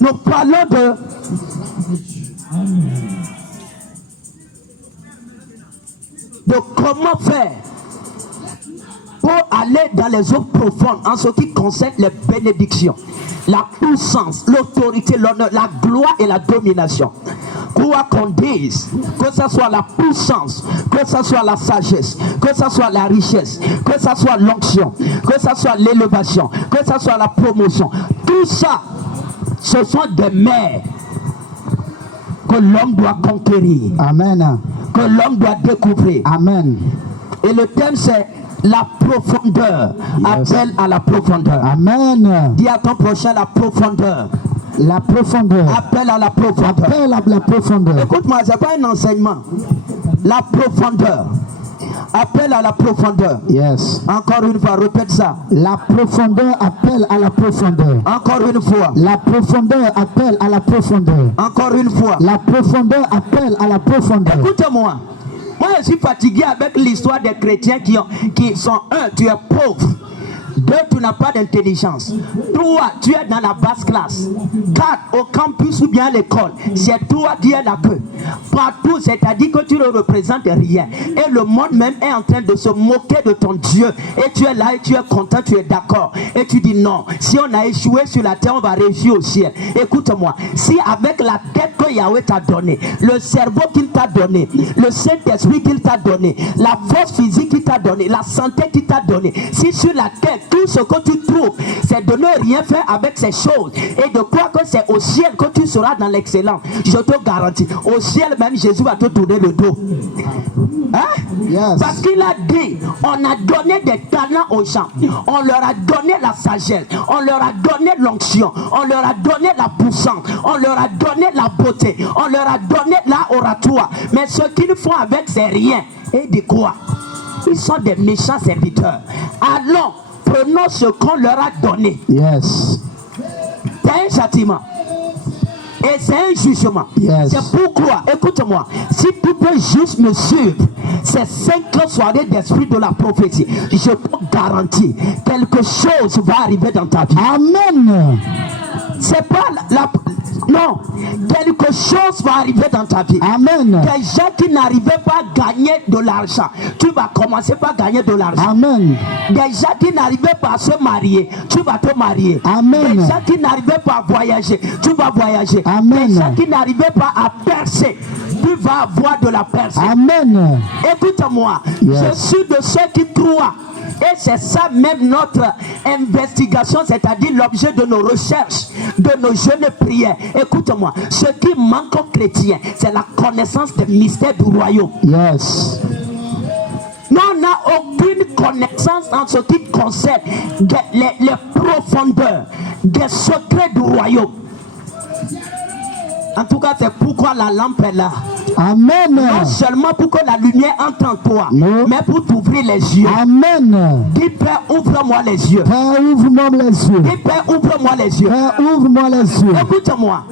Nous parlons de comment faire pour aller dans les eaux profondes en ce qui concerne les bénédictions, la puissance, l'autorité, l'honneur, la gloire et la domination. Quoi qu'on dise, que ce soit la puissance, que ce soit la sagesse, que ce soit la richesse, que ce soit l'onction, que ce soit l'élévation, que ce soit la promotion, tout ça, ce sont des mers que l'homme doit conquérir. Amen. Que l'homme doit découvrir. Amen. Et le thème c'est la profondeur. Yes. Appel à la profondeur. Amen. Dis à ton prochain la profondeur. La profondeur. Appel à la profondeur. Appel à la profondeur. Écoute-moi, c'est pas un enseignement. La profondeur. Appel à la profondeur. Yes. Encore une fois, répète ça. La profondeur appelle à la profondeur. Encore une fois. La profondeur appelle à la profondeur. Encore une fois. La profondeur appelle à la profondeur. Écoute-moi. Moi, je suis fatigué avec l'histoire des chrétiens qui sont un, tu es pauvre. Deux, tu n'as pas d'intelligence. Trois, tu es dans la basse classe. Quatre, au campus ou bien à l'école, c'est toi qui es la queue. Partout, c'est-à-dire que tu ne représentes rien. Et le monde même est en train de se moquer de ton Dieu. Et tu es là et tu es content, tu es d'accord. Et tu dis non, si on a échoué sur la terre, on va réussir au ciel. Écoute-moi, si avec la tête que Yahweh t'a donnée, le cerveau qu'il t'a donné, le Saint-Esprit qu'il t'a donné, la force physique qu'il t'a donné, la santé qu'il t'a donné, si sur la tête, tout ce que tu trouves, c'est de ne rien faire avec ces choses et de croire que c'est au ciel que tu seras dans l'excellence. Je te garantis, au ciel même Jésus va te tourner le dos. Hein? Yes. Parce qu'il a dit, on a donné des talents aux gens, on leur a donné la sagesse, on leur a donné l'onction, on leur a donné la puissance, on leur a donné la beauté, on leur a donné la oratoire. Mais ce qu'ils font avec, c'est rien. Et de quoi? Ils sont des méchants serviteurs. Allons, prenons ce qu'on leur a donné. Yes. C'est un châtiment. Et c'est un jugement. Yes. C'est pourquoi, écoute-moi, si tu peux juste me suivre, ces 5 soirées d'esprit de la prophétie, je te garantis, quelque chose va arriver dans ta vie. Amen. C'est pas non, quelque chose va arriver dans ta vie. Amen. Des gens qui n'arrivaient pas à gagner de l'argent, tu vas commencer par gagner de l'argent. Amen. Des gens qui n'arrivaient pas à se marier, tu vas te marier. Amen. Des gens qui n'arrivaient pas à voyager, tu vas voyager. Amen. Des gens qui n'arrivaient pas à percer, tu vas avoir de la percée. Amen. Écoute-moi, Yes. je suis de ceux qui croient. Et c'est ça même notre investigation, c'est-à-dire l'objet de nos recherches, de nos jeunes prières. Écoute-moi, ce qui manque aux chrétiens, c'est la connaissance des mystères du royaume. Yes. Nous, on n'a aucune connaissance en ce qui concerne les profondeurs des secrets du royaume. En tout cas, c'est pourquoi la lampe est là. Amen. Non seulement pour que la lumière entre en toi, Non. mais pour t'ouvrir les yeux. Amen. Dis Père, ouvre-moi les yeux. Père, ouvre-moi les yeux. Dis Père, ouvre-moi les yeux. Père, ouvre-moi les yeux. Écoute-moi,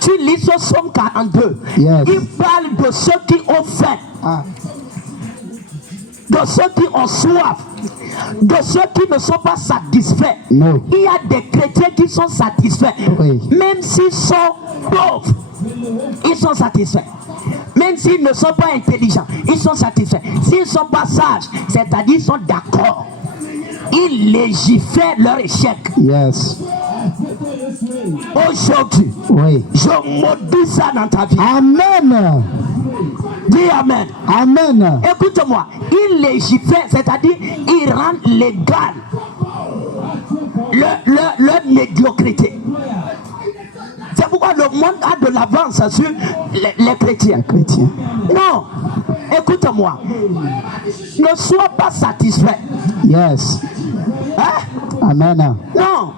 tu lis ce psaume 42. Yes. Il parle de ceux qui ont faim, Ah. de ceux qui ont soif, de ceux qui ne sont pas satisfaits. Non. Il y a des chrétiens qui sont satisfaits. Oui. Même s'ils sont pauvres, ils sont satisfaits. Même s'ils ne sont pas intelligents, ils sont satisfaits. S'ils ne sont pas sages, c'est-à-dire ils sont d'accord. Ils légifèrent leur échec. Yes. Aujourd'hui, Oui. je maudis ça dans ta vie. Amen. Dis Amen. Amen. Écoute-moi, ils légifèrent, c'est-à-dire ils rendent légal leur médiocrité. C'est pourquoi le monde a de l'avance sur les chrétiens. Chrétien. Non, écoute-moi, ne sois pas satisfait. Yes. Hein? Amen. Non,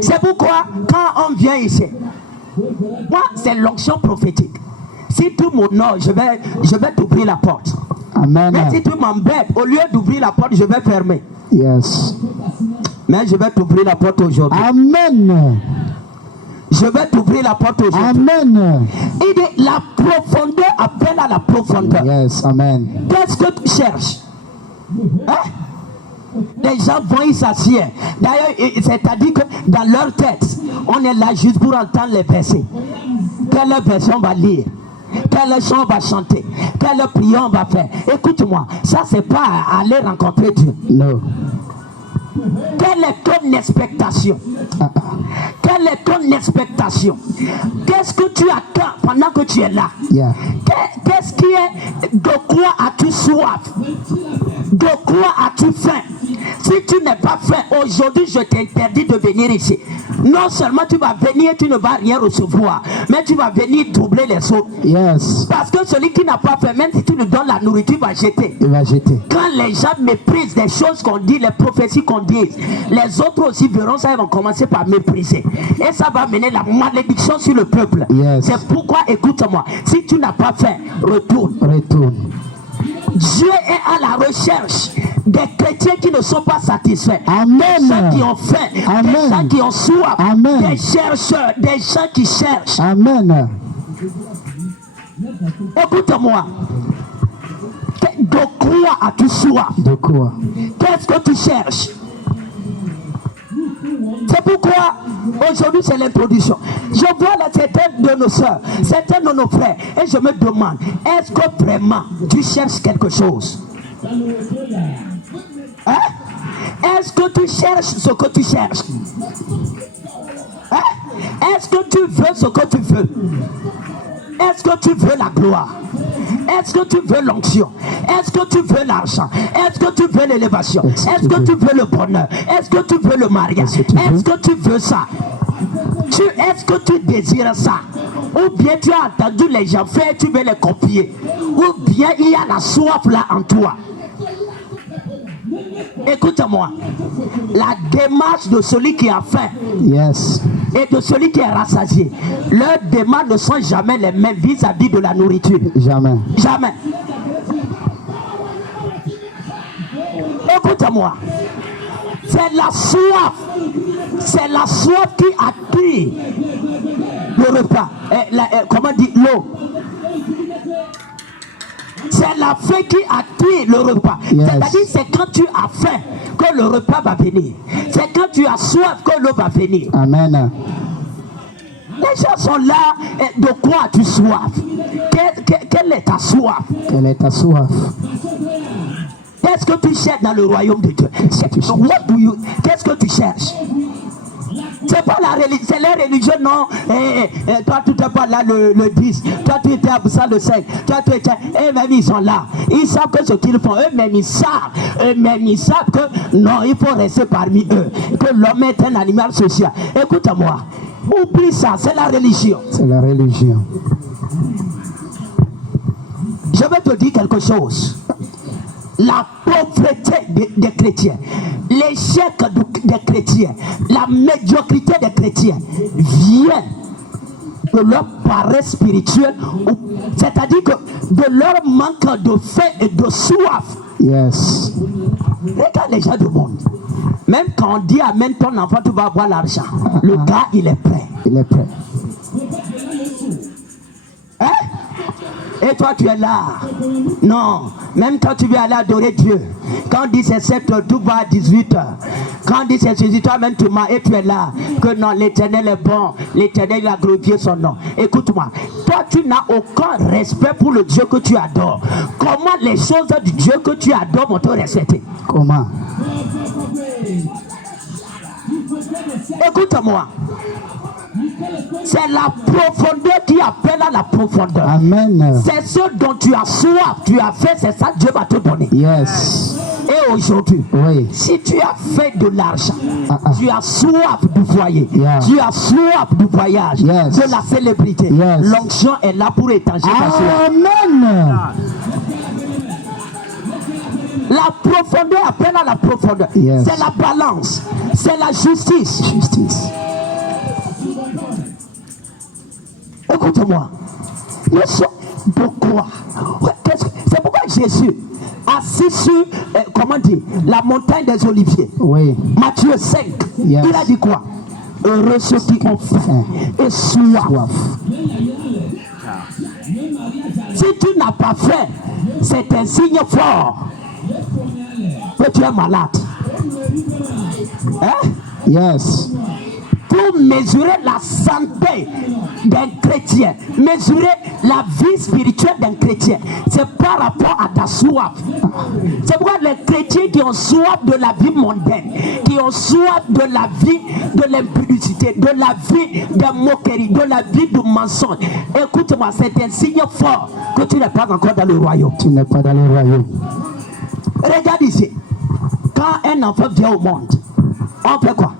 c'est pourquoi quand on vient ici, moi c'est l'onction prophétique. Si tu m'honores, je vais t'ouvrir la porte. Amen. Mais si tu m'embêtes, au lieu d'ouvrir la porte, je vais fermer. Yes. Mais je vais t'ouvrir la porte aujourd'hui. Amen. Je vais t'ouvrir la porte aujourd'hui. Amen. Il dit la profondeur appelle à la profondeur. Yes. Amen. Qu'est-ce que tu cherches? Hein? Les gens vont y s'asseoir. D'ailleurs, c'est-à-dire que dans leur tête, on est là juste pour entendre les versets. Quelle version on va lire? Quelle chant on va chanter? Quelle prière on va faire? Écoute-moi, ça c'est pas aller rencontrer Dieu. No. Quelle est ton expectation? Quelle est ton expectation? Qu'est-ce que tu attends pendant que tu es là? Yeah. Qu'est-ce qui est? De quoi as-tu soif? De quoi as-tu faim? Si tu n'es pas faim, aujourd'hui je t'interdis de venir ici. Non seulement tu vas venir, tu ne vas rien recevoir, mais tu vas venir troubler les autres. Yes. Parce que celui qui n'a pas faim, même si tu lui donnes la nourriture, il va jeter. Il va jeter. Quand les gens méprisent les choses qu'on dit, les prophéties qu'on dit, les autres aussi verront ça, ils vont commencer par mépriser. Et ça va mener la malédiction sur le peuple. Yes. C'est pourquoi, écoute-moi, si tu n'as pas faim, retourne. Retourne. Dieu est à la recherche des chrétiens qui ne sont pas satisfaits. Amen. Des gens qui ont faim, Amen. des gens qui ont soif, Amen. des chercheurs, des gens qui cherchent. Amen. Écoute-moi. De quoi as-tu soif? De quoi? Qu'est-ce que tu cherches? C'est pourquoi aujourd'hui c'est l'introduction. Je vois là certaines de nos soeurs, certains de nos frères, et je me demande, est-ce que vraiment tu cherches quelque chose? Hein? Est-ce que tu cherches ce que tu cherches? Hein? Est-ce que tu veux ce que tu veux? Est-ce que tu veux la gloire? Est-ce que tu veux l'onction? Est-ce que tu veux l'argent? Est-ce que tu veux l'élévation? Est-ce que tu veux le bonheur? Est-ce que tu veux le mariage? Est-ce que tu veux ça? Est-ce que tu désires ça? Ou bien tu as entendu les gens faire, tu veux les copier? Ou bien il y a la soif là en toi? Écoute-moi, la démarche de celui qui a faim, Yes. et de celui qui est rassasié, leurs démarches ne sont jamais les mêmes vis-à-vis de la nourriture. Jamais. Jamais. Écoute-moi, c'est la soif. C'est la soif qui attire le repas. Comment dire l'eau? C'est la faim qui attire le repas. Yes. C'est-à-dire c'est quand tu as faim que le repas va venir. C'est quand tu as soif que l'eau va venir. Amen. Les gens sont là. De quoi as-tu soif? Quelle est ta soif? Quelle est ta soif? Qu'est-ce que tu cherches dans le royaume de Dieu? Qu'est-ce que tu cherches? C'est pas la religion, c'est la religion, non. Toi, tu n'étais pas là le 10. Toi, tu étais à Boussa le 5. Toi, tu étais. Eux-mêmes, ils sont là. Ils savent que ce qu'ils font. Eux-mêmes, ils savent. Eux-mêmes, ils savent que non, il faut rester parmi eux. Que l'homme est un animal social. Écoute-moi. Oublie ça, c'est la religion. C'est la religion. Je vais te dire quelque chose. La pauvreté des chrétiens, l'échec des chrétiens, la médiocrité des chrétiens vient de leur paresse spirituelle, c'est-à-dire que de leur manque de faim et de soif. Yes. Regarde les gens du monde. Même quand on dit amène ton enfant, tu vas avoir l'argent. Le gars, il est prêt. Il est prêt. Hein? Et toi tu es là. Non, même quand tu veux aller adorer Dieu, quand on dit c'est 7h, tout va à 18h. Quand on dit c'est Jésus, toi-même tu m'as et tu es là. Que non, l'Éternel est bon, l'Éternel il a glorifié son nom. Écoute-moi, toi tu n'as aucun respect pour le Dieu que tu adores. Comment les choses du Dieu que tu adores vont te respecter? Comment? Écoute-moi. C'est la profondeur qui appelle à la profondeur. Amen. C'est ce dont tu as soif, tu as fait, c'est ça que Dieu va te donner. Yes. Et aujourd'hui, Oui. si tu as fait de l'argent, Ah. tu as soif du foyer, Yeah. tu as soif du voyage, Yes. de la célébrité, Yes. l'onction est là pour étanger ta soif. Amen. La profondeur appelle à la profondeur. Yes. C'est la balance, c'est la justice. Justice. Écoute-moi, le son de quoi? C'est pourquoi Jésus, assis sur, comment dire, la montagne des Oliviers, Oui. Matthieu 5, Yes. il a dit quoi? Heureux ceux qui ont faim et soif. Si tu n'as pas faim, c'est un signe fort que tu es malade. Hein? Yes. Pour mesurer la santé d'un chrétien, mesurer la vie spirituelle d'un chrétien, c'est par rapport à ta soif. C'est pourquoi les chrétiens qui ont soif de la vie mondaine, qui ont soif de la vie de l'impudicité, de la vie de moquerie, de la vie du mensonge, écoute-moi, c'est un signe fort que tu n'es pas encore dans le royaume. Tu n'es pas dans le royaume. Regarde ici, quand un enfant vient au monde, on fait quoi?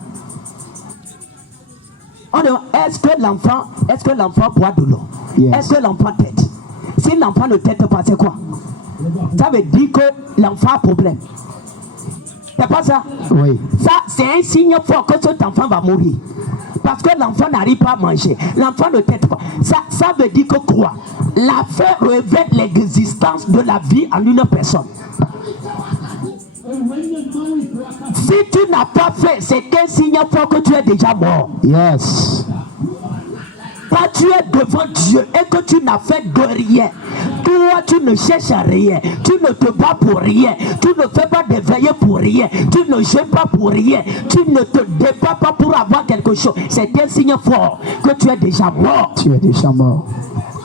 Est-ce que l'enfant boit de l'eau? Yes. Est-ce que l'enfant tète? Si l'enfant ne tète pas, c'est quoi? Ça veut dire que l'enfant a problème. C'est pas ça? Oui. Ça, c'est un signe fort que cet enfant va mourir. Parce que l'enfant n'arrive pas à manger. L'enfant ne tète pas. Ça veut dire que quoi? La faim révèle l'existence de la vie en une personne. Si tu n'as pas fait, c'est un signe fort que tu es déjà mort. Yes. Quand tu es devant Dieu et que tu n'as fait de rien, toi tu ne cherches rien, tu ne te bats pour rien, tu ne fais pas de veillées pour rien, tu ne jeûnes pas pour rien, tu ne te débats pas pour avoir quelque chose. C'est un signe fort que tu es déjà mort. Tu es déjà mort.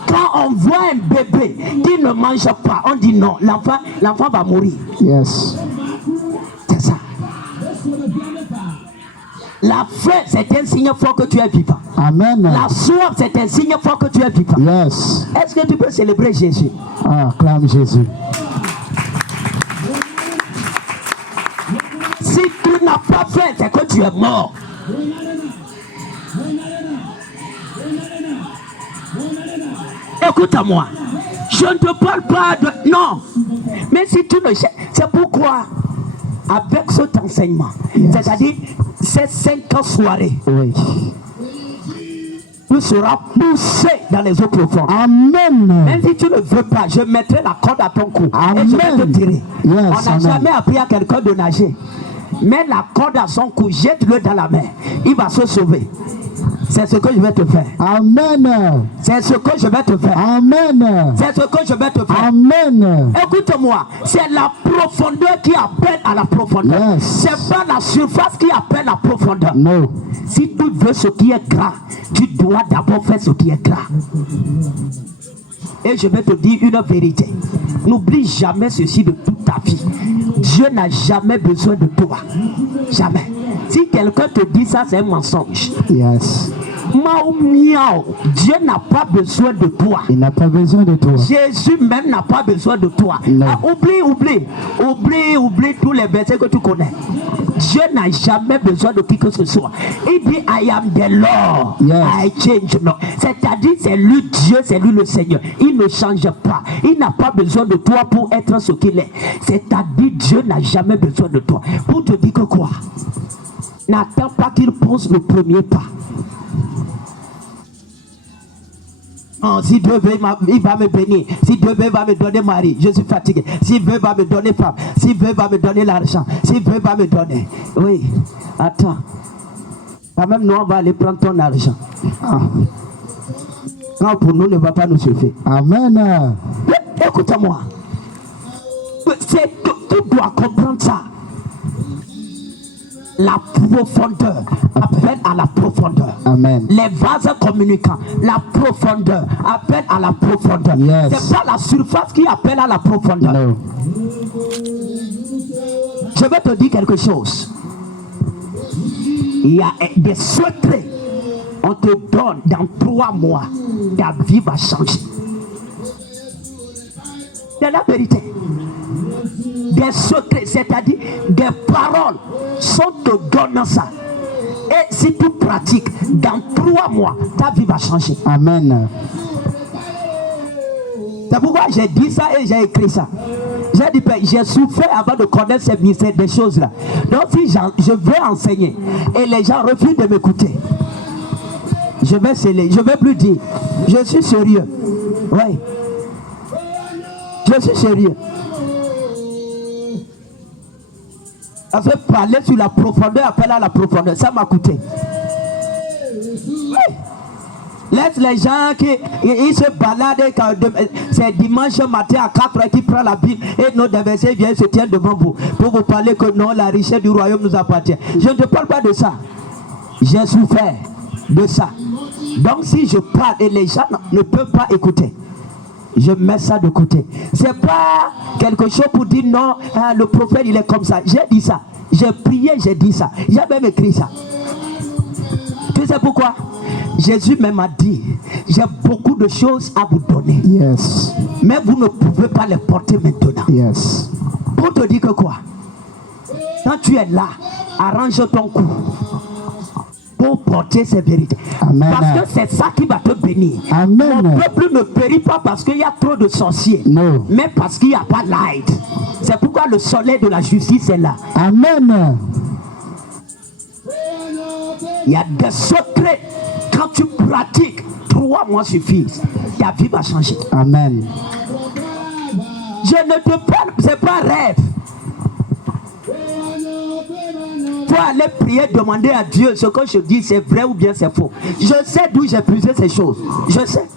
Quand on voit un bébé qui ne mange pas, on dit non, l'enfant va mourir. Yes. C'est ça. La faim, c'est un signe fort que tu es vivant. Amen. La soif, c'est un signe fort que tu es vivant. Yes. Est-ce que tu peux célébrer Jésus? Ah, clame Jésus. Si tu n'as pas faim, c'est que tu es mort. Écoute-moi. Je ne te parle pas de... Non. Mais si tu ne cherches... C'est pourquoi, avec cet enseignement, yes, c'est-à-dire ces 5 soirées, oui, tu seras poussé dans les eaux profondes. Amen. Même si tu ne veux pas, je mettrai la corde à ton cou. Amen. Et je vais te tirer. Yes, on n'a amen, jamais appris à quelqu'un de nager. Mets la corde à son cou, jette-le dans la mer. Il va se sauver. C'est ce que je vais te faire. Amen. C'est ce que je vais te faire. Amen. C'est ce que je vais te faire. Amen. Écoute-moi, c'est la profondeur qui appelle à la profondeur. Yes. C'est pas la surface qui appelle à la profondeur. No. Si tu veux ce qui est gras, tu dois d'abord faire ce qui est gras. Et je vais te dire une vérité. N'oublie jamais ceci de toute ta vie. Dieu n'a jamais besoin de toi. Jamais. Si quelqu'un te dit ça, c'est un mensonge. Yes. Miaou, miaou. Dieu n'a pas besoin de toi. Il n'a pas besoin de toi. Jésus même n'a pas besoin de toi. Ah, oublie tous les versets que tu connais. Dieu n'a jamais besoin de qui que ce soit. Il dit I am the Lord. Yes. I change not. C'est-à-dire c'est lui Dieu, c'est lui le Seigneur. Il ne change pas. Il n'a pas besoin de toi pour être ce qu'il est. C'est-à-dire Dieu n'a jamais besoin de toi. Pour te dire que quoi? N'attends pas qu'il pose le premier pas. Oh, si Dieu veut, il va me bénir. Si Dieu veut, il va me donner mari. Je suis fatigué. Si Dieu va me donner femme. Si Dieu va me donner l'argent. Si Dieu va me donner. Oui. Attends. Quand même, nous, on va aller prendre ton argent. Ah. Non, pour nous, ne va pas nous suffire. Amen. Écoute-moi. Tu dois comprendre ça. La profondeur appelle à la profondeur. Amen. Les vases communicants, la profondeur appelle à la profondeur. Yes. C'est pas la surface qui appelle à la profondeur. No. Je vais te dire quelque chose. Il y a des secrets. On te donne dans 3 mois. Ta vie va changer. C'est la vérité. Des secrets, c'est-à-dire des paroles, sont te donnant ça. Et si tu pratiques, dans 3 mois, ta vie va changer. Amen. C'est pourquoi j'ai dit ça et j'ai écrit ça. J'ai dit, j'ai souffert avant de connaître ces choses-là. Donc si je veux enseigner et les gens refusent de m'écouter, je vais sceller, je ne vais plus dire. Je suis sérieux. Oui. Je suis sérieux. Parce que parler sur la profondeur, appelle à la profondeur, ça m'a coûté. Oui. Les laisse les gens qui ils se baladent quand c'est dimanche matin à 4h qui prend la Bible et nos versets viennent se tiennent devant vous pour vous parler que non, la richesse du royaume nous appartient. Je ne te parle pas de ça. J'ai souffert de ça. Donc si je parle et les gens ne peuvent pas écouter, je mets ça de côté. C'est pas quelque chose pour dire non, hein, le prophète il est comme ça. J'ai dit ça. J'ai prié, j'ai dit ça. J'ai même écrit ça. Tu sais pourquoi? Jésus même a dit, j'ai beaucoup de choses à vous donner. Yes. Mais vous ne pouvez pas les porter maintenant. Yes. Pour te dire que quoi? Quand tu es là, arrange ton cou pour porter ces vérités. Amen. Parce que c'est ça qui va te bénir. Amen. Mon peuple ne périt pas parce qu'il y a trop de sorciers. Non. Mais parce qu'il n'y a pas light. C'est pourquoi le soleil de la justice est là. Amen. Il y a des secrets. Quand tu pratiques, 3 mois suffisent. Ta vie va changer. Amen. Je ne te parle, c'est pas un rêve. Il faut aller prier, demander à Dieu ce que je dis, c'est vrai ou bien c'est faux. Je sais d'où j'ai puisé ces choses. Je sais.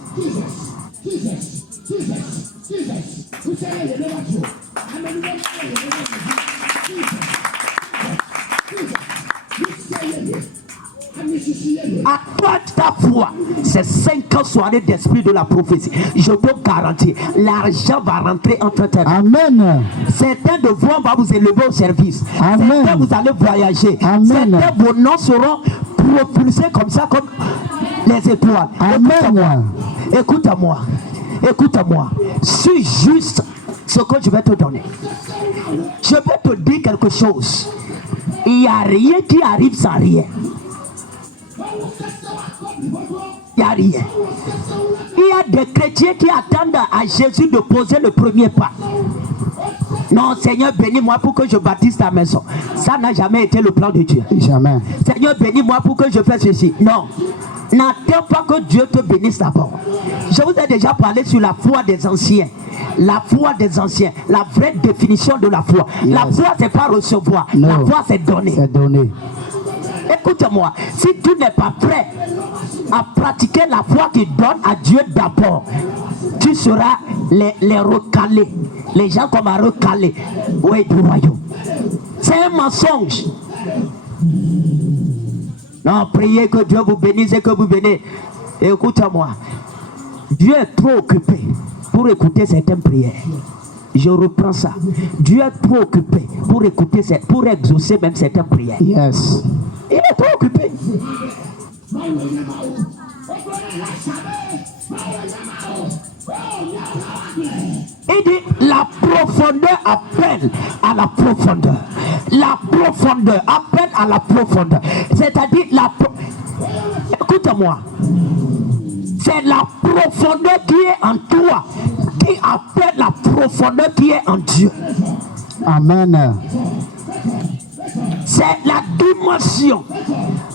Accorde ta foi. C'est 5 ans soirée d'esprit de la prophétie. Je te garantis, l'argent va rentrer entre tes mains. Amen. Certains de vous, on va vous élever au service. Amen. Certains, vous allez voyager. Amen. Certains, vos noms seront propulsés comme ça, comme les étoiles. Amen. Écoute-moi. Écoute-moi. Suis juste ce que je vais te donner. Je vais te dire quelque chose. Il n'y a rien qui arrive sans rien. Il n'y a rien. Il y a des chrétiens qui attendent à Jésus de poser le premier pas. Non, Seigneur, bénis-moi pour que je bâtisse ta maison. Ça n'a jamais été le plan de Dieu. Jamais. Seigneur, bénis-moi pour que je fasse ceci. Non. N'attends pas que Dieu te bénisse d'abord. Je vous ai déjà parlé sur la foi des anciens. La foi des anciens. La vraie définition de la foi. Yes. La foi, c'est pas recevoir. No. La foi, c'est donner. C'est donner. Écoute-moi, si tu n'es pas prêt à pratiquer la foi qui donne à Dieu d'abord, tu seras les recalés, les gens qu'on va recaler, oui, du royaume. C'est un mensonge. Non, priez que Dieu vous bénisse et que vous bénisse. Écoute-moi, Dieu est trop occupé pour écouter certaines prières. Je reprends ça. Dieu est trop occupé pour écouter, pour exaucer même certaines prières. Yes. Il est trop occupé. Il dit la profondeur appelle à la profondeur. La profondeur appelle à la profondeur. C'est-à-dire écoute-moi. C'est la profondeur qui est en toi qui appelle la profondeur qui est en Dieu. Amen. C'est la dimension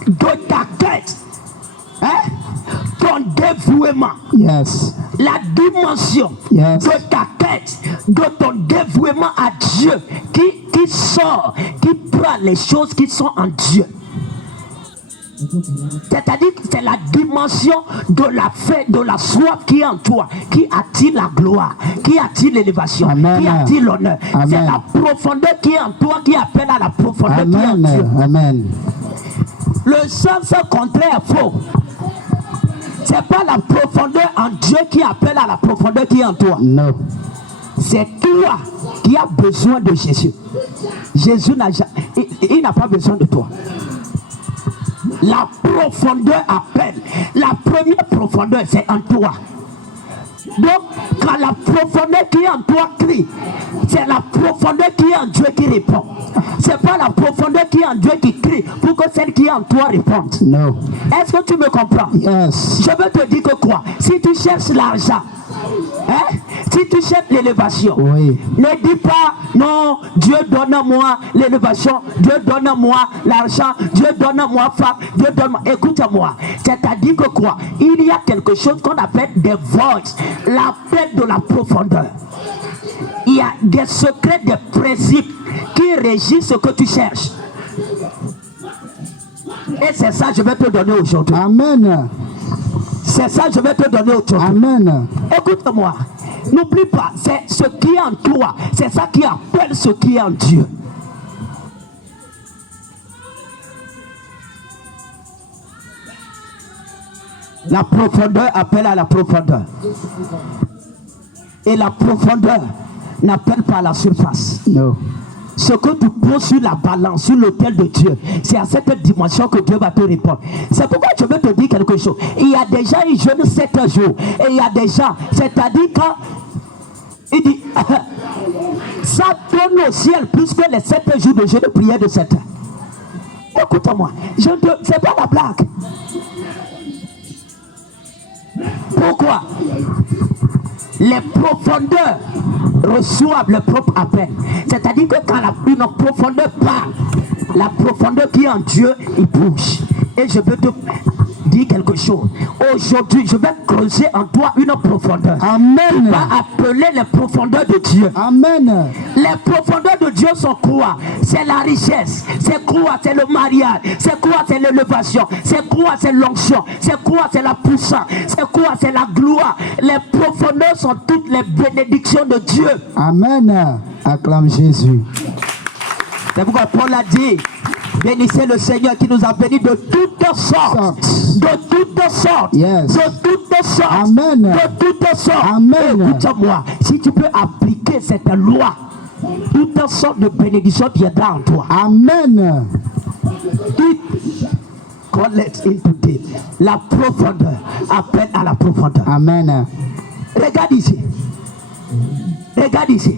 de ta quête, hein? Ton dévouement. Yes. La dimension yes. de ta quête, de ton dévouement à Dieu qui sort, qui prend les choses qui sont en Dieu. C'est-à-dire que c'est la dimension de la faim, de la soif qui est en toi, qui attire la gloire, qui attire l'élévation, qui attire l'honneur. C'est la profondeur qui est en toi qui appelle à la profondeur qui est en Dieu. Amen. Le sens contraire est faux. C'est pas la profondeur en Dieu qui appelle à la profondeur qui est en toi. Non. C'est toi qui as besoin de Jésus. Jésus n'a jamais, il n'a pas besoin de toi. La profondeur appelle. La première profondeur, c'est en toi. Donc, quand la profondeur qui est en toi crie, c'est la profondeur qui est en Dieu qui répond. C'est pas la profondeur qui est en Dieu qui crie pour que celle qui est en toi réponde. Non. Est-ce que tu me comprends? Yes. Je veux te dire que quoi? Si tu cherches l'argent, hein? Si tu cherches l'élévation, oui. Ne dis pas non, Dieu donne-moi l'élévation, Dieu donne-moi l'argent, Dieu donne-moi femme, Dieu donne-moi. Écoute-moi, c'est-à-dire que quoi? Il y a quelque chose qu'on appelle des voices, l'appel de la profondeur. Il y a des secrets, des principes qui régissent ce que tu cherches. Et c'est ça que je vais te donner aujourd'hui. Amen. Si C'est ça, je vais te donner autre chose. Amen. Écoute-moi. N'oublie pas, c'est ce qui est en toi. C'est ça qui appelle ce qui est en Dieu. La profondeur appelle à la profondeur. Et la profondeur n'appelle pas à la surface. No. Ce que tu poses sur la balance, sur l'autel de Dieu, c'est à cette dimension que Dieu va te répondre. C'est pourquoi je veux te dire quelque chose. Il y a des gens, ils jeûnent 7 jours. Et il y a des gens, c'est-à-dire quand il dit, ça donne au ciel plus que les 7 jours de jeûne de prière de 7 heures. Écoute-moi, c'est pas la blague. Pourquoi? Les profondeurs reçoivent leur propre appel. C'est-à-dire que quand une profondeur parle, la profondeur qui est en Dieu, il bouge. Et je veux te dire quelque chose. Aujourd'hui, je vais creuser en toi une profondeur. Amen. Tu vas appeler les profondeurs de Dieu. Amen. Les profondeurs de Dieu sont quoi? C'est la richesse. C'est quoi? C'est le mariage. C'est quoi? C'est l'élévation. C'est quoi? C'est l'onction. C'est quoi? C'est la puissance. C'est quoi? C'est la gloire. Les profondeurs sont toutes les bénédictions de Dieu. Amen. Acclame Jésus. C'est pourquoi Paul a dit, bénissez le Seigneur qui nous a bénis de toutes sortes. De toutes sortes. Yes. De toutes sortes. Amen. De toutes sortes. Amen. Écoute-moi, si tu peux appliquer cette loi, toutes sortes de bénédictions viendront en toi. Amen. Collect into deep. La profondeur appelle à la profondeur. Amen. Regarde ici. Regarde ici.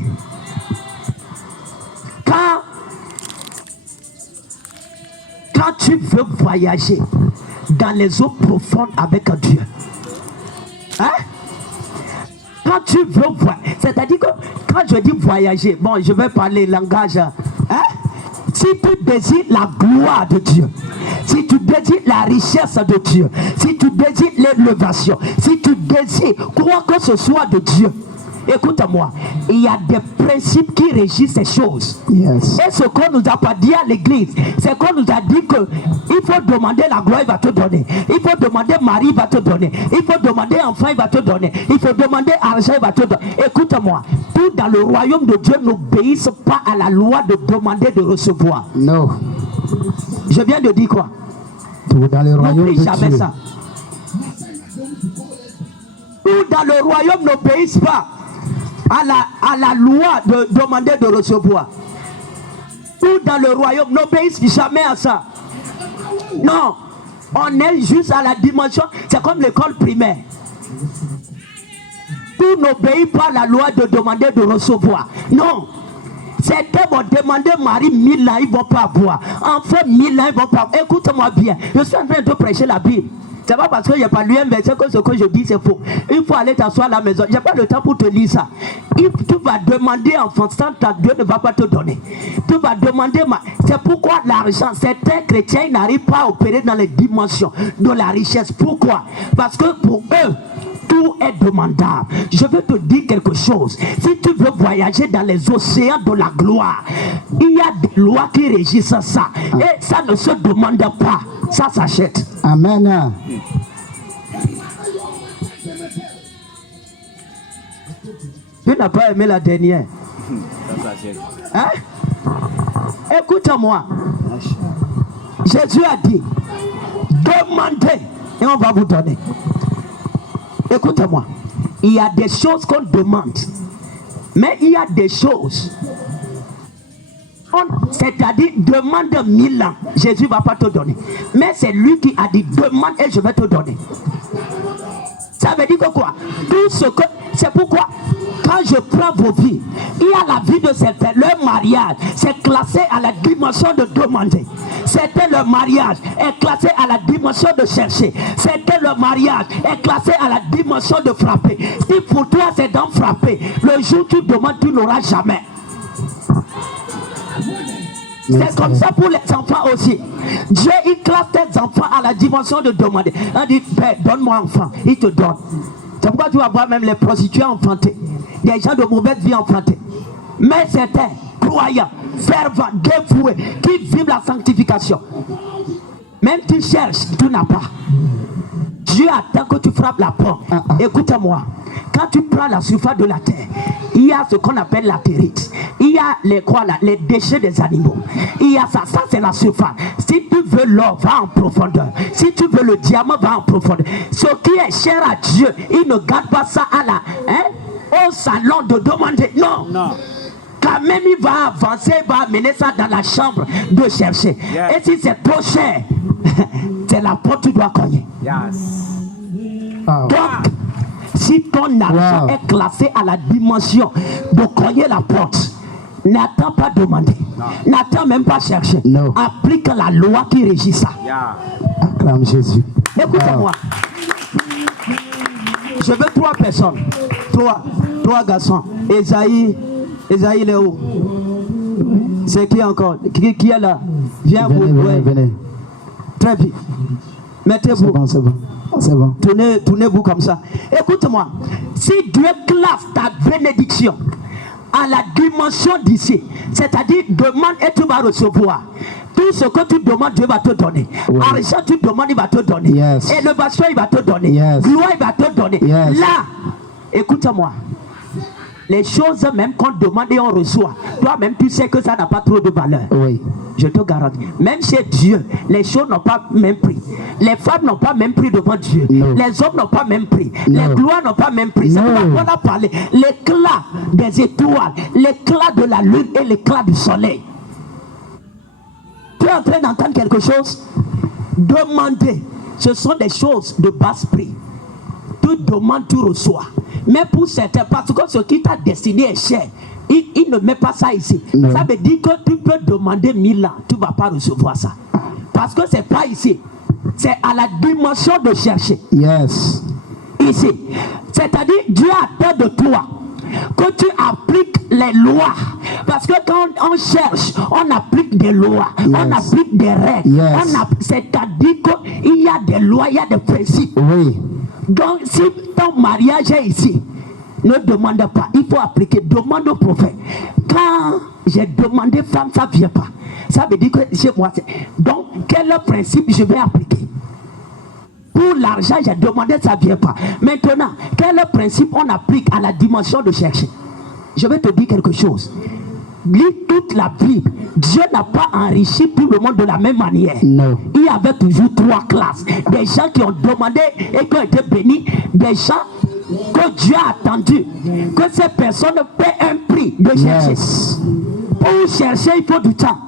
Quand tu veux voyager dans les eaux profondes avec Dieu, hein? Quand tu veux voyager, c'est-à-dire que quand je dis voyager, bon, je vais parler langage, hein? Si tu désires la gloire de Dieu, si tu désires la richesse de Dieu, si tu désires l'élévation, si tu désires quoi que ce soit de Dieu, écoute-moi, il y a des principes qui régissent ces choses. Yes. Et ce qu'on nous a pas dit à l'église, c'est qu'on nous a dit que il faut demander la gloire, il va te donner. Il faut demander mari, il va te donner. Il faut demander enfant, il va te donner. Il faut demander argent, il va te donner. Écoute-moi, tout dans le royaume de Dieu n'obéissent pas à la loi de demander de recevoir. Non. Je viens de dire quoi? Tout dans le royaume N'oublie de jamais Dieu. ça. Tout dans le royaume n'obéissent pas à la loi de demander de recevoir. Tout dans le royaume n'obéissent jamais à ça. Non, on est juste à la dimension, c'est comme l'école primaire. Tout n'obéit pas à la loi de demander de recevoir. Non. Certains vont demander mari 1000 ans, ils ne vont pas avoir. Enfant 1000 ans, ils ne vont pas avoir. Écoute-moi bien, je suis en train de prêcher la Bible. C'est pas parce que je n'ai pas lu un verset que ce que je dis c'est faux. Il faut aller t'asseoir à la maison. Je n'ai pas le temps pour te lire ça. Tu vas demander enfant, sans ta Dieu ne va pas te donner. Tu vas demander, c'est pourquoi l'argent, certains chrétiens n'arrivent pas à opérer dans les dimensions de la richesse. Pourquoi? Parce que pour eux, tout est demandable. Je veux te dire quelque chose. Si tu veux voyager dans les océans de la gloire, il y a des lois qui régissent ça. Et ça ne se demande pas. Ça s'achète. Amen. Tu n'as pas aimé la dernière. Hein? Écoute-moi. Jésus a dit, demandez et on va vous donner. Écoute-moi. Il y a des choses qu'on demande. Mais il y a des choses. C'est-à-dire, demande 1000 ans. Jésus ne va pas te donner. Mais c'est lui qui a dit, demande et je vais te donner. Ça veut dire que quoi? Tout ce que... C'est pourquoi, quand je prends vos vies, il y a la vie de certains. Leur mariage, c'est classé à la dimension de demander. C'était leur mariage est classé à la dimension de chercher. C'était leur mariage est classé à la dimension de frapper. Si pour toi c'est d'en frapper, le jour où tu demandes, tu n'auras jamais. C'est comme ça pour les enfants aussi. Dieu, il classe tes enfants à la dimension de demander. Il dit, Père, donne-moi un enfant. Il te donne. C'est pourquoi tu vas voir même les prostituées enfantées. Des gens de mauvaise vie enfantées. Mais certains, croyants, fervents, dévoués, qui vivent la sanctification. Même tu cherches, tu n'as pas. Dieu attends que tu frappes la porte. Écoute-moi. Quand tu prends la surface de la terre, il y a ce qu'on appelle la territe. Il y a les déchets des animaux. Il y a ça c'est la surface. Si tu veux l'or, va en profondeur. Si tu veux le diamant, va en profondeur. Ce qui est cher à Dieu, il ne garde pas ça au salon de demander. Non. Quand même il va avancer, il va amener ça dans la chambre de chercher. Et si c'est trop cher, c'est la porte que tu dois cogner. Donc, si ton argent est classé à la dimension de cogner la porte, n'attends pas demander, n'attends même pas chercher. Applique la loi qui régit ça. Acclame Jésus. Écoute-moi. Je veux 3 personnes. 3 garçons. Esaïe, il est où? C'est qui encore? Qui est là? Viens, venez. Très bien. Mettez-vous. C'est bon. Tournez-vous comme ça. Écoute-moi. Si Dieu classe ta bénédiction à la dimension d'ici, c'est-à-dire demande et tu vas recevoir. Tout ce que tu demandes, Dieu va te donner. Argent, tu demandes, il va te donner. Élévation, il va te donner. Gloire, il va te donner. Là, écoute-moi. Les choses même qu'on demande et on reçoit, toi-même tu sais que ça n'a pas trop de valeur. Je te garantis. Même chez Dieu, les choses n'ont pas même prix. Les femmes n'ont pas même prix devant Dieu. Les hommes n'ont pas même prix. Les gloires n'ont pas même prix. C'est pourquoi on a parlé. L'éclat des étoiles, l'éclat de la lune et l'éclat du soleil. Tu es en train d'entendre quelque chose? Demander, ce sont des choses de basse prix. Tu demandes, tu reçois. Mais pour certains, parce que ce qui t'a destiné est cher, il ne met pas ça ici. Ça veut dire que tu peux demander 1000 ans, tu ne vas pas recevoir ça. Parce que ce n'est pas ici. C'est à la dimension de chercher. Ici. C'est-à-dire, Dieu attend de toi que tu appliques les lois. Parce que quand on cherche, on applique des lois, on applique des règles. C'est-à-dire qu'il y a des lois, il y a des principes. Donc, si ton mariage est ici, ne demande pas, il faut appliquer. Demande au prophète. Quand j'ai demandé femme, ça ne vient pas. Ça veut dire que chez moi, donc, quel principe je vais appliquer? Pour l'argent, j'ai demandé, ça ne vient pas. Maintenant, quel principe on applique à la dimension de chercher? Je vais te dire quelque chose. Lis toute la Bible. Dieu n'a pas enrichi tout le monde de la même manière. Il y avait toujours 3 classes. Des gens qui ont demandé et qui ont été bénis. Des gens que Dieu a attendu que ces personnes paient un prix de chercher. Pour chercher, il faut du temps.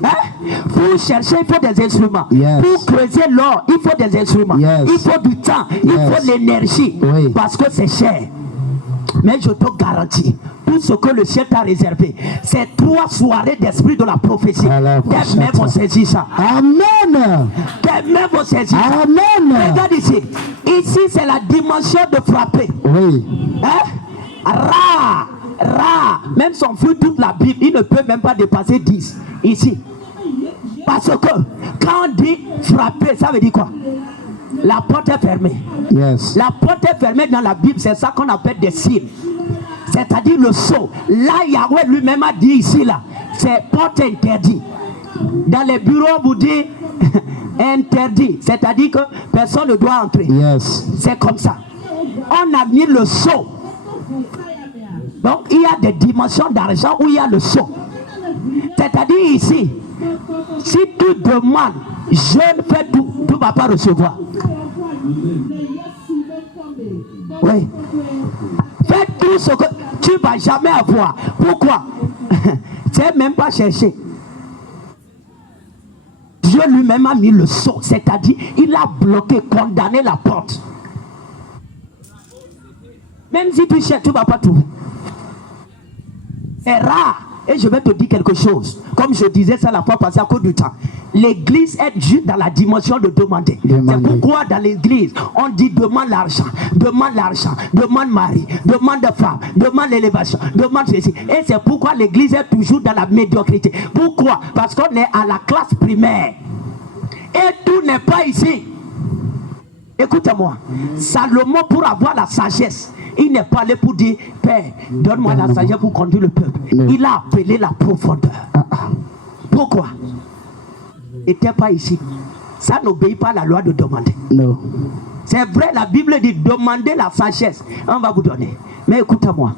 Pour chercher, il faut des instruments. Pour creuser l'or, il faut des instruments. Il faut du temps. Il faut l'énergie. Parce que c'est cher. Mais je te garantis, tout ce que le ciel t'a réservé, c'est 3 soirées d'esprit de la prophétie. Des mains vont saisir ça. Amen. Des mains vont saisir ça. Amen. Regarde ici. Ici, c'est la dimension de frapper. Rare. Même son feu, toute la Bible, il ne peut même pas dépasser 10. Ici. Parce que quand on dit frapper, ça veut dire quoi? La porte est fermée. La porte est fermée dans la Bible, c'est ça qu'on appelle des signes. C'est-à-dire le sceau. Là, Yahweh lui-même a dit ici, là, c'est porte interdite. Dans les bureaux, on vous dit interdit. C'est-à-dire que personne ne doit entrer. C'est comme ça. On a mis le sceau. Donc, il y a des dimensions d'argent où il y a le sceau. C'est-à-dire ici, si tu demandes, je ne fais tout, tu ne vas pas recevoir. Fais tout ce que tu ne vas jamais avoir. Pourquoi? Tu n'es même pas cherché. Dieu lui-même a mis le sceau, c'est-à-dire il a bloqué, condamné la porte. Même si tu cherches, tu ne vas pas trouver. C'est rare. Et je vais te dire quelque chose. Comme je disais ça la fois passée à cause du temps. L'église est juste dans la dimension de demander. C'est pourquoi dans l'église, on dit demande l'argent, demande mari, demande femme, demande l'élévation, demande ceci. Et c'est pourquoi l'église est toujours dans la médiocrité. Pourquoi? Parce qu'on est à la classe primaire. Et tout n'est pas ici. Écoute-moi. Salomon, pour avoir la sagesse, il n'est pas allé pour dire, Père, donne-moi la sagesse pour conduire le peuple. Il a appelé la profondeur. Pourquoi? Il n'était pas ici. Ça n'obéit pas à la loi de demander. C'est vrai, la Bible dit demandez la sagesse, on va vous donner. Mais écoutez-moi,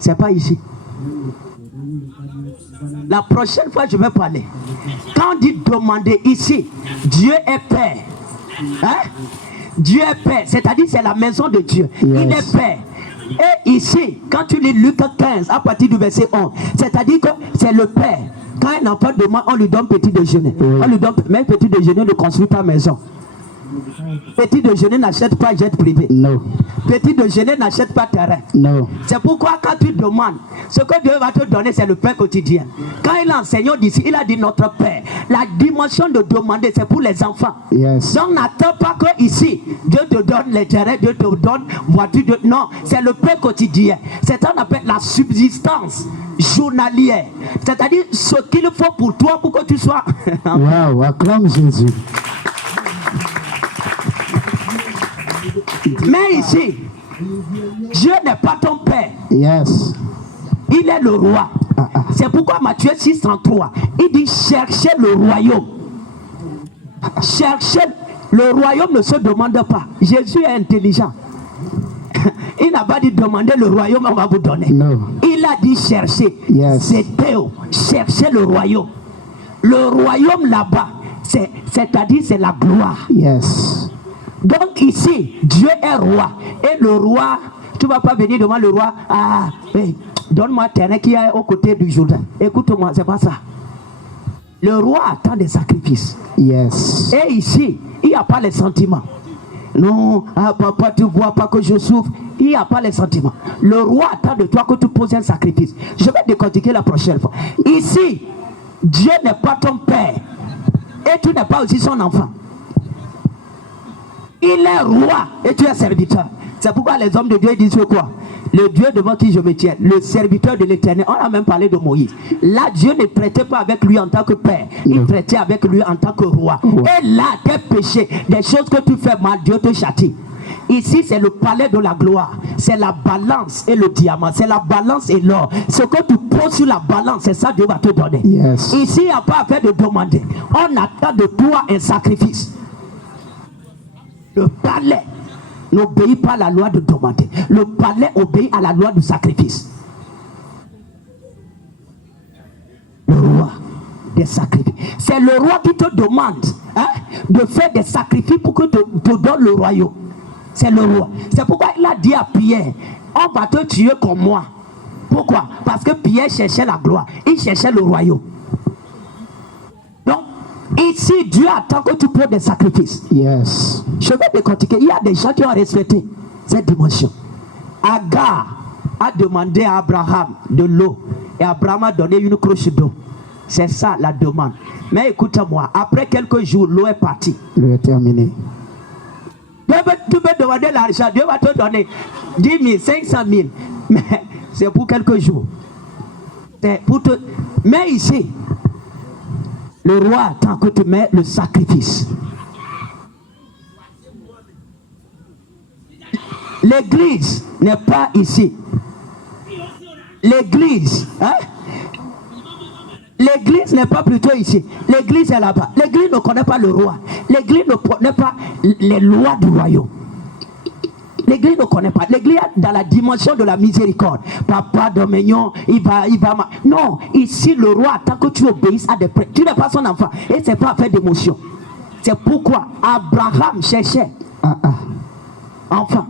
c'est pas ici. La prochaine fois, je vais parler. Quand on dit demander ici, Dieu est Père. Hein? Dieu est Père, c'est-à-dire c'est la maison de Dieu. Yes. Il est Père. Et ici, quand tu lis Luc 15 à partir du verset 11, c'est-à-dire que c'est le Père. Quand un enfant demande, on lui donne petit déjeuner. Oui. On lui donne, mais petit déjeuner ne construit pas maison. Petit déjeuner n'achète pas jet privé. No. Petit déjeuner n'achète pas terrain. No. C'est pourquoi quand tu demandes, ce que Dieu va te donner, c'est le Père quotidien. Quand il enseigne d'ici, il a dit notre Père. La dimension de demander, c'est pour les enfants. Yes. Donc n'attends pas que ici, Dieu te donne les terrains, Dieu te donne voiture. Non, c'est le Père quotidien. C'est ce qu'on appelle la subsistance journalière. C'est-à-dire ce qu'il faut pour toi pour que tu sois. Wow, acclame Jésus. Mais ici, Dieu n'est pas ton Père. Yes. Il est le roi. C'est pourquoi Matthieu 6:33, il dit cherchez le royaume. Cherchez le royaume ne se demande pas. Jésus est intelligent. Il n'a pas dit demander le royaume, on va vous donner. No. Il a dit chercher. Yes. C'est Théo. Cherchez le royaume. Le royaume là-bas, c'est-à-dire c'est la gloire. Yes. Donc ici, Dieu est roi. Et le roi, tu ne vas pas venir devant le roi. Ah, hey, donne-moi terrain qui est aux côtés du Jourdain. Écoute-moi, c'est pas ça. Le roi attend des sacrifices. Yes. Et ici, il n'y a pas les sentiments. Non, ah papa, tu vois pas que je souffre. Il n'y a pas les sentiments. Le roi attend de toi que tu poses un sacrifice. Je vais décortiquer la prochaine fois. Ici, Dieu n'est pas ton père. Et tu n'es pas aussi son enfant. Il est roi et tu es serviteur. C'est pourquoi les hommes de Dieu disent quoi? Le Dieu devant qui je me tiens, le serviteur de l'Éternel. On a même parlé de Moïse. Là, Dieu ne traitait pas avec lui en tant que père. Il traitait avec lui en tant que roi. Et là, tes péchés, des choses que tu fais mal, Dieu te châtie. Ici, c'est le palais de la gloire. C'est la balance et le diamant. C'est la balance et l'or. Ce que tu poses sur la balance, c'est ça que Dieu va te donner. Yes. Ici, il n'y a pas à faire de demander. On attend de toi un sacrifice. Le palais n'obéit pas à la loi de demander. Le palais obéit à la loi du sacrifice. Le roi des sacrifices. C'est le roi qui te demande de faire des sacrifices pour que te donne le royaume. C'est le roi. C'est pourquoi il a dit à Pierre, on va te tuer comme moi. Pourquoi? Parce que Pierre cherchait la gloire. Il cherchait le royaume. Donc, ici, Dieu attend que tu poses des sacrifices. Yes. Je vais décortiquer. Il y a des gens qui ont respecté cette dimension. Agar a demandé à Abraham de l'eau. Et Abraham a donné une cruche d'eau. C'est ça la demande. Mais écoute-moi, après quelques jours, l'eau est partie. L'eau est terminée. Tu peux demander l'argent. Dieu va te donner 10 000, 500 000. Mais c'est pour quelques jours. C'est pour te... Mais ici, le roi attend que tu mets le sacrifice. L'église n'est pas ici. L'église, l'église n'est pas plutôt ici. L'église est là-bas. L'église ne connaît pas le roi. L'église ne connaît pas les lois du royaume. L'église ne connaît pas. L'église est dans la dimension de la miséricorde. Papa Dominion, il va. Non, ici le roi attend que tu obéisses à des prêtres. Tu n'es pas son enfant. Et c'est pas affaire d'émotion. C'est pourquoi Abraham cherchait enfant.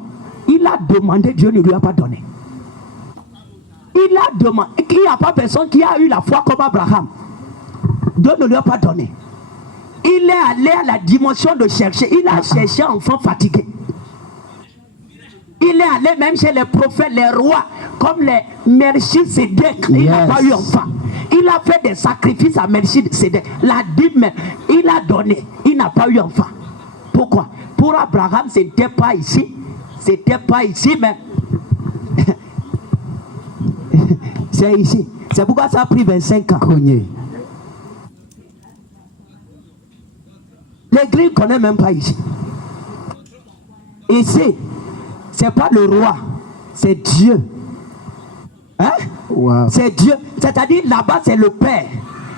Il a demandé, Dieu ne lui a pas donné. Il a demandé. Il n'y a pas personne qui a eu la foi comme Abraham. Dieu ne lui a pas donné. Il est allé à la dimension de chercher. Il a cherché un enfant fatigué. Il est allé même chez les prophètes, les rois, comme les Melchisedec. Il n'a pas eu enfant. Il a fait des sacrifices à Melchisedec. La dîme, il a donné. Il n'a pas eu enfant. Pourquoi? Pour Abraham, ce n'était pas ici. C'était pas ici, mais c'est ici. C'est pourquoi ça a pris 25 ans. Cogné. L'église ne connaît même pas ici. Ici, c'est pas le roi, c'est Dieu. Wow. C'est Dieu. C'est-à-dire là-bas, c'est le Père.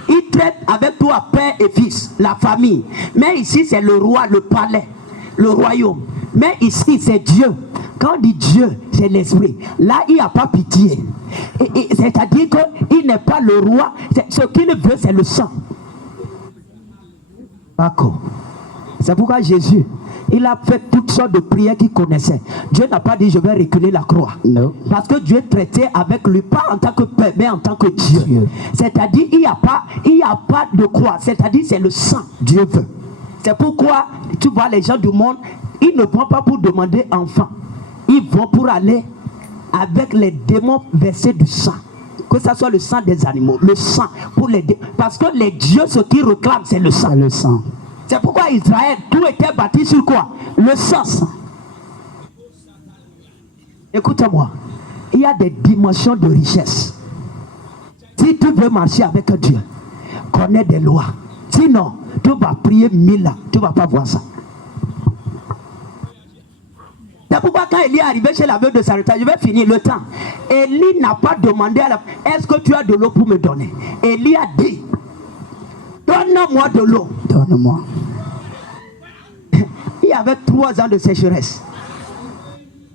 Il traite avec toi, père et fils, la famille. Mais ici, c'est le roi, le palais, le royaume. Mais ici, c'est Dieu. Quand on dit Dieu, c'est l'esprit. Là, il n'y a pas pitié. C'est-à-dire qu'il n'est pas le roi. Ce qu'il veut, c'est le sang. D'accord. C'est pourquoi Jésus, il a fait toutes sortes de prières qu'il connaissait. Dieu n'a pas dit je vais reculer la croix. Non. Parce que Dieu traitait avec lui, pas en tant que Père, mais en tant que Dieu. C'est-à-dire il n'y a pas de croix. C'est-à-dire c'est le sang Dieu veut. C'est pourquoi tu vois les gens du monde, ils ne vont pas pour demander enfant. Ils vont pour aller avec les démons verser du sang. Que ce soit le sang des animaux, le sang pour les démons. Parce que les dieux, ce qu'ils réclament, c'est le sang. C'est le sang. C'est pourquoi Israël, tout était bâti sur quoi? Le sang. Écoute-moi, il y a des dimensions de richesse. Si tu veux marcher avec Dieu, connais des lois. Sinon, tu vas prier 1000 ans, tu ne vas pas voir ça. C'est pourquoi quand Élie est arrivé chez la veuve de Sarepta, je vais finir le temps. Élie n'a pas demandé à la... Est-ce que tu as de l'eau pour me donner? Élie a dit, donne-moi de l'eau. Donne-moi. Il y avait 3 ans de sécheresse.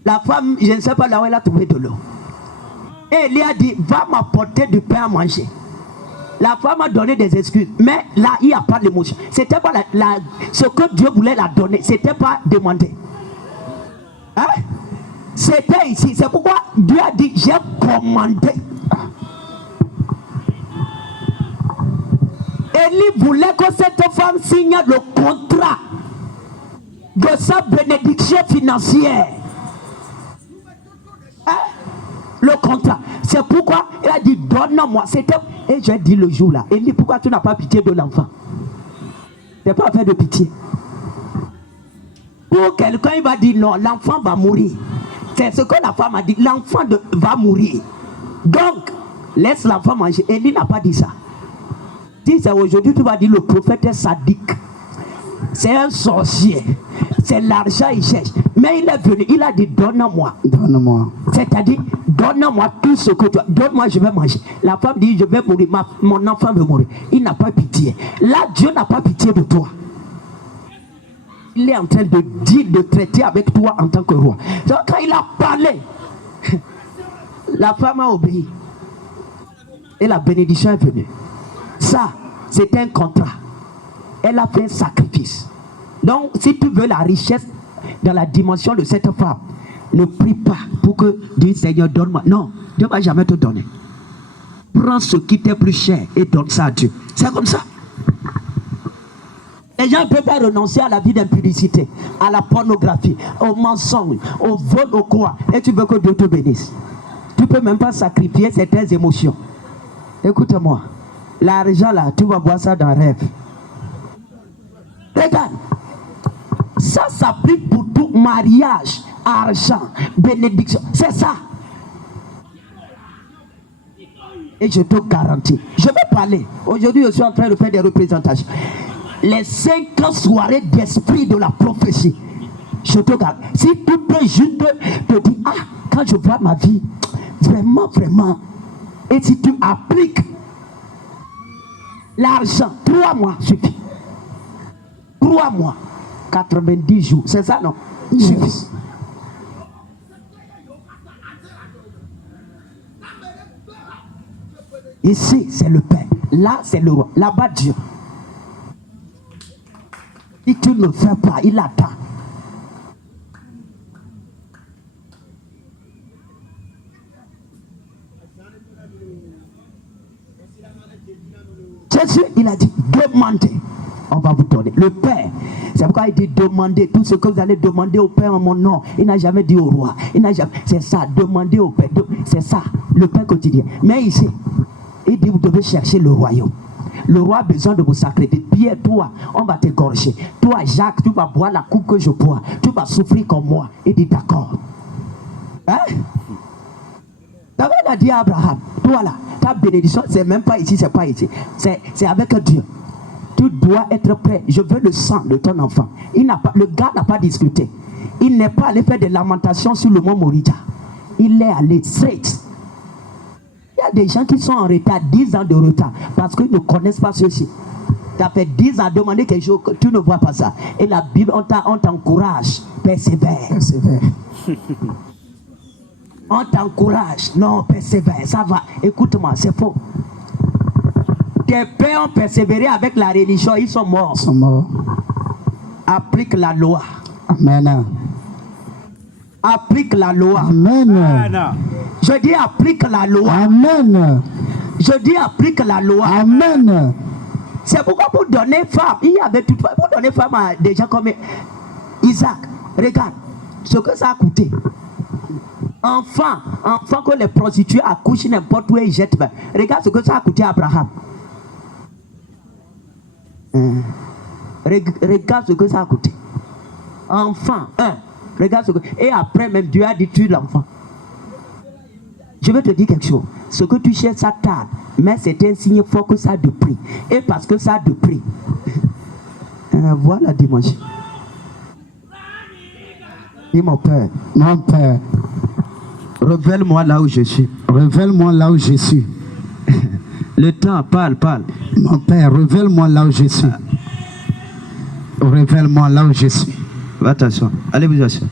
La femme, je ne sais pas là où elle a trouvé de l'eau. Et Élie a dit, va m'apporter du pain à manger. La femme a donné des excuses. Mais là, il n'y a pas d'émotion. C'était pas ce que Dieu voulait la donner. C'était pas demandé. Hein? C'était ici. C'est pourquoi Dieu a dit, j'ai commandé. Élie voulait que cette femme signe le contrat de sa bénédiction financière. Hein? Le contrat. C'est pourquoi il a dit, donne-moi. Et j'ai dit le jour là, Élie, pourquoi tu n'as pas pitié de l'enfant? C'est pas affaire de pitié. Pour quelqu'un, il va dire non, l'enfant va mourir. C'est ce que la femme a dit, l'enfant va mourir. Donc, laisse l'enfant manger. Élie n'a pas dit ça. Si c'est aujourd'hui, tu vas dire le prophète est sadique. C'est un sorcier. C'est l'argent il cherche. Mais il est venu, il a dit donne-moi. Donne-moi. C'est-à-dire, donne-moi tout ce que tu as. Donne-moi, je vais manger. La femme dit, je vais mourir. Mon enfant veut mourir. Il n'a pas pitié. Là, Dieu n'a pas pitié de toi. Il est en train de dire, de traiter avec toi en tant que roi. Donc, quand il a parlé, la femme a obéi. Et la bénédiction est venue. Ça, c'était un contrat. Elle a fait un sacrifice. Donc, si tu veux la richesse dans la dimension de cette femme, ne prie pas pour que Dieu, Seigneur, donne-moi. Non, Dieu ne va jamais te donner. Prends ce qui t'est plus cher et donne ça à Dieu. C'est comme ça. Les gens ne peuvent pas renoncer à la vie d'impudicité, à la pornographie, au mensonge, au vol, au quoi. Et tu veux que Dieu te bénisse. Tu ne peux même pas sacrifier certaines émotions. Écoute-moi. L'argent là, tu vas voir ça dans le rêve. Regarde. Ça s'applique pour tout mariage, argent, bénédiction. C'est ça. Et je te garantis. Je vais parler. Aujourd'hui, je suis en train de faire des représentations. Les 5 soirées d'esprit de la prophétie. Je te garantis. Si tu peux juste te dire, ah, quand je vois ma vie, vraiment, vraiment. Et si tu appliques l'argent, 3 mois suffit. 3 mois. 90 jours. C'est ça, non? Suffit. Ici, c'est le Père. Là, c'est le roi. Là-bas, Dieu. Si tu ne fais pas, il attend. Jésus, il a dit, demandez, on va vous donner. Le Père, c'est pourquoi il dit demandez tout ce que vous allez demander au Père en mon nom. Il n'a jamais dit au roi. Il n'a jamais. C'est ça, demandez au Père. C'est ça, le Père quotidien. Mais ici, il dit vous devez chercher le royaume. Le roi a besoin de vous sacrifier. Pierre, toi, on va t'égorger. Toi, Jacques, tu vas boire la coupe que je bois. Tu vas souffrir comme moi. Il dit d'accord. Hein? David a dit à Abraham, toi là, ta bénédiction, c'est même pas ici, c'est pas ici. C'est avec Dieu. Tu dois être prêt. Je veux le sang de ton enfant. Le gars n'a pas discuté. Il n'est pas allé faire des lamentations sur le mont Morita. Il est allé straight. Il y a des gens qui sont en retard, 10 ans de retard, parce qu'ils ne connaissent pas ceci. Tu as fait 10 ans à demander quelque chose, que tu ne vois pas ça. Et la Bible, on t'encourage, persévère. Persévère. On t'encourage, non, persévère, ça va. Écoute-moi, c'est faux. Tes pères ont persévéré avec la religion, ils sont morts. Ils sont morts. Applique la loi. Amen. Applique la loi. Amen. Je dis applique la loi. Amen. Je dis applique la loi. Amen. C'est pourquoi pour donner femme, il y avait tout pour donner femme à des gens comme Isaac. Regarde ce que ça a coûté. Enfant que les prostituées accouchent n'importe où ils jettent. Regarde ce que ça a coûté à Abraham. Regarde ce que ça a coûté. Enfant, regarde ce que. Et après même Dieu a dit tue l'enfant. Je vais te dire quelque chose. Ce que tu cherches, ça tarde. Mais c'est un signe fort que ça a de prix. Et parce que ça a de prix. Voilà dimanche. Dis mon Père. Mon Père. Révèle-moi là où je suis. Révèle-moi là où je suis. Le temps, parle. Mon Père, révèle-moi là où je suis. Révèle-moi là où je suis. Va t'asseoir. Allez vous asseoir.